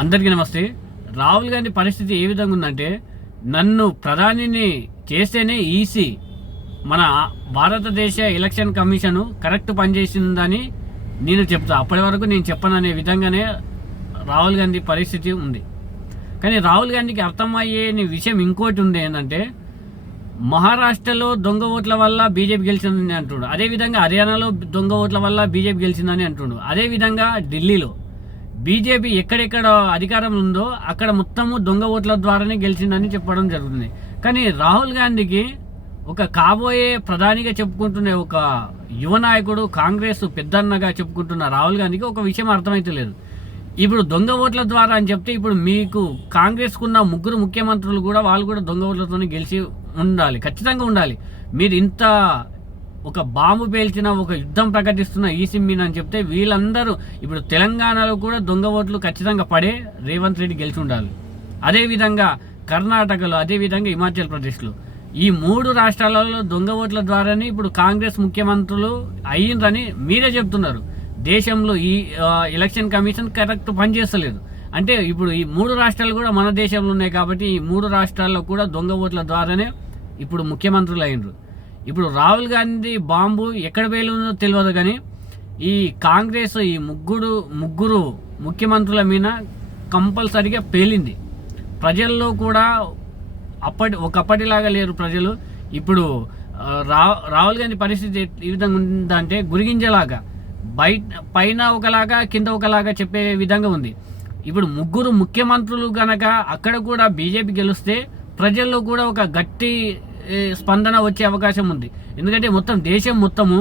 అందరికీ నమస్తే. రాహుల్ గాంధీ పరిస్థితి ఏ విధంగా ఉందంటే నన్ను ప్రధానిని చేస్తేనే ఈసీ. మన భారతదేశ ఎలక్షన్ కమిషన్ కరెక్ట్ పనిచేసిందని నేను చెప్తా. అప్పటి వరకు నేను చెప్పననే విధంగానే రాహుల్ గాంధీ పరిస్థితి ఉంది. కానీ రాహుల్ గాంధీకి అర్థమయ్యే విషయం ఇంకోటి ఉంది ఏంటంటే మహారాష్ట్రలో దొంగ ఓట్ల వల్ల బీజేపీ గెలిచిందని అంటుండు. అదేవిధంగా హర్యానాలో దొంగ ఓట్ల వల్ల బీజేపీ గెలిచిందని అంటుండు. అదేవిధంగా ఢిల్లీలో. బీజేపీ ఎక్కడెక్కడ అధికారం ఉందో అక్కడ మొత్తము దొంగ ఓట్ల ద్వారానే గెలిచిందని చెప్పడం జరుగుతుంది. కానీ రాహుల్ గాంధీకి ఒక కాబోయే ప్రధానిగా చెప్పుకుంటున్న ఒక యువ నాయకుడు కాంగ్రెస్ పెద్దన్నగా చెప్పుకుంటున్న రాహుల్ గాంధీకి ఒక విషయం అర్థమైతలేదు. ఇప్పుడు దొంగ ఓట్ల ద్వారా అని చెప్తే ఇప్పుడు మీకు కాంగ్రెస్కున్న ముగ్గురు ముఖ్యమంత్రులు కూడా వాళ్ళు కూడా దొంగ ఓట్లతోనే గెలిచి ఉండాలి ఖచ్చితంగా ఉండాలి. మీరు ఇంత ఒక బాంబు పేల్చిన ఒక యుద్ధం ప్రకటిస్తున్న ఈ అని చెప్తే వీళ్ళందరూ ఇప్పుడు తెలంగాణలో కూడా దొంగ ఓట్లు ఖచ్చితంగా పడే రేవంత్ రెడ్డి గెలిచి ఉండాలి అదేవిధంగా కర్ణాటకలో అదేవిధంగా హిమాచల్ ప్రదేశ్లో. ఈ మూడు రాష్ట్రాలలో దొంగ ఓట్ల ద్వారానే ఇప్పుడు కాంగ్రెస్ ముఖ్యమంత్రులు అయ్యిందని మీరే చెప్తున్నారు. దేశంలో ఈ ఎలక్షన్ కమిషన్ కరెక్ట్ పనిచేస్తలేదు. అంటే ఇప్పుడు ఈ మూడు రాష్ట్రాలు కూడా మన దేశంలో ఉన్నాయి కాబట్టి ఈ మూడు రాష్ట్రాల్లో కూడా దొంగ ఓట్ల ద్వారానే ఇప్పుడు ముఖ్యమంత్రులు అయినరు ఇప్పుడు రాహుల్ గాంధీ బాంబు ఎక్కడ పేలుందో తెలియదు కానీ ఈ కాంగ్రెస్ ఈ ముగ్గురు ముగ్గురు ముఖ్యమంత్రుల మీద కంపల్సరిగా పేలింది. ప్రజల్లో కూడా అప్పటి ఒకప్పటిలాగా లేరు ప్రజలు. ఇప్పుడు రా రాహుల్ గాంధీ పరిస్థితి ఈ విధంగా ఉందంటే గురిగింజలాగా బయట పైన ఒకలాగా కింద ఒకలాగా చెప్పే విధంగా ఉంది. ఇప్పుడు ముగ్గురు ముఖ్యమంత్రులు కనుక అక్కడ కూడా బీజేపీ గెలిస్తే ప్రజల్లో కూడా ఒక గట్టి స్పందన వచ్చే అవకాశం ఉంది. ఎందుకంటే మొత్తం దేశం మొత్తము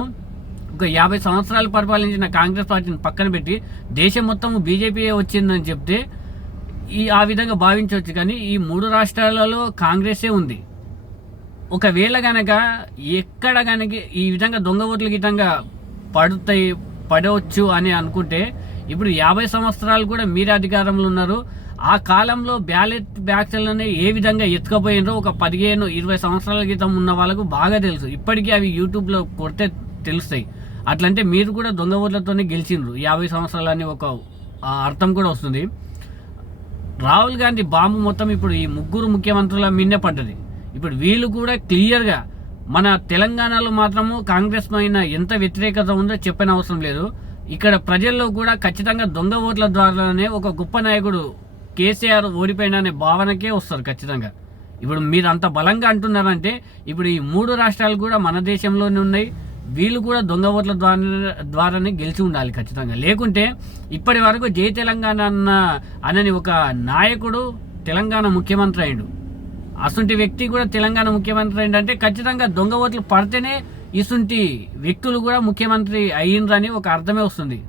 ఒక యాభై సంవత్సరాలు పరిపాలించిన కాంగ్రెస్ పార్టీని పక్కన పెట్టి దేశం మొత్తము బీజేపీ వచ్చిందని చెప్తే ఈ ఆ విధంగా భావించవచ్చు. కానీ ఈ మూడు రాష్ట్రాలలో కాంగ్రెసే ఉంది. ఒకవేళ గనక ఎక్కడ గనక ఈ విధంగా దొంగ ఓట్లు గితంగా పడుతాయి పడవచ్చు అని అనుకుంటే ఇప్పుడు యాభై సంవత్సరాలు కూడా మీరే అధికారంలో ఉన్నారు. ఆ కాలంలో బ్యాలెట్ బ్యాక్స్లని ఏ విధంగా ఎత్తుకపోయినో ఒక పదిహేను ఇరవై సంవత్సరాల క్రితం ఉన్న వాళ్ళకు బాగా తెలుసు. ఇప్పటికీ అవి యూట్యూబ్లో కొడితే తెలుస్తాయి. అట్లంటే మీరు కూడా దొంగ ఓట్లతోనే గెలిచిండ్రు. యాభై సంవత్సరాలని ఒక అర్థం కూడా వస్తుంది. రాహుల్ గాంధీ బాంబు మొత్తం ఇప్పుడు ఈ ముగ్గురు ముఖ్యమంత్రుల మిన్నే పడ్డది. ఇప్పుడు వీళ్ళు కూడా క్లియర్గా మన తెలంగాణలో మాత్రము కాంగ్రెస్ పైన ఎంత వ్యతిరేకత ఉందో చెప్పని అవసరం లేదు. ఇక్కడ ప్రజల్లో కూడా ఖచ్చితంగా దొంగ ఓట్ల ద్వారానే ఒక గొప్ప నాయకుడు కేసీఆర్ ఓడిపోయిన అనే భావనకే వస్తారు ఖచ్చితంగా. ఇప్పుడు మీరు అంత బలంగా అంటున్నారంటే ఇప్పుడు ఈ మూడు రాష్ట్రాలు కూడా మన దేశంలోనే ఉన్నాయి. వీళ్ళు కూడా దొంగ ఓట్ల ద్వారా ద్వారానే గెలిచి ఉండాలి ఖచ్చితంగా. లేకుంటే ఇప్పటి వరకు జై తెలంగాణ అన్న అనని ఒక నాయకుడు తెలంగాణ ముఖ్యమంత్రి అయిండు అసంటి వ్యక్తి కూడా తెలంగాణ ముఖ్యమంత్రి అయిందంటే ఖచ్చితంగా దొంగ ఓట్లు పడితేనే ఇసుంటి వ్యక్తులు కూడా ముఖ్యమంత్రి అయ్యిండ్రని ఒక అర్థమే వస్తుంది.